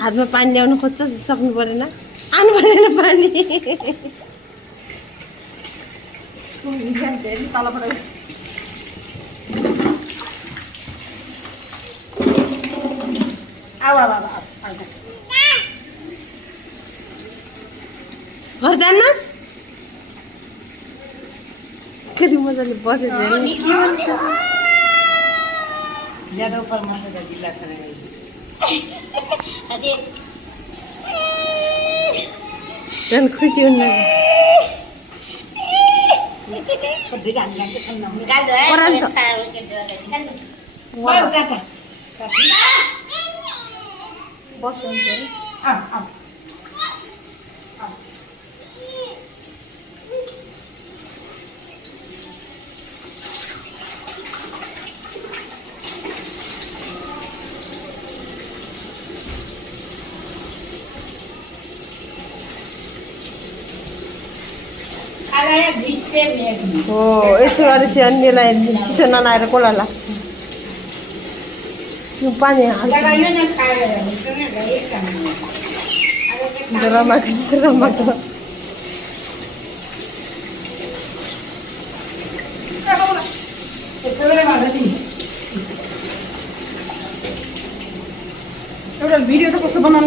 हातमा पानी ल्याउन खोज्छ सक्नु परेन आउनु परेन पानी घर जान्नुहोस् कति मजाले बसेछ झन् खुसी हुनु हो यसो गरेपछि अन्यलाई चिसो नलाएर कोला लाग्छ यो पानी हाल्छ रमाको एउटा भिडियो त कस्तो बनाउनु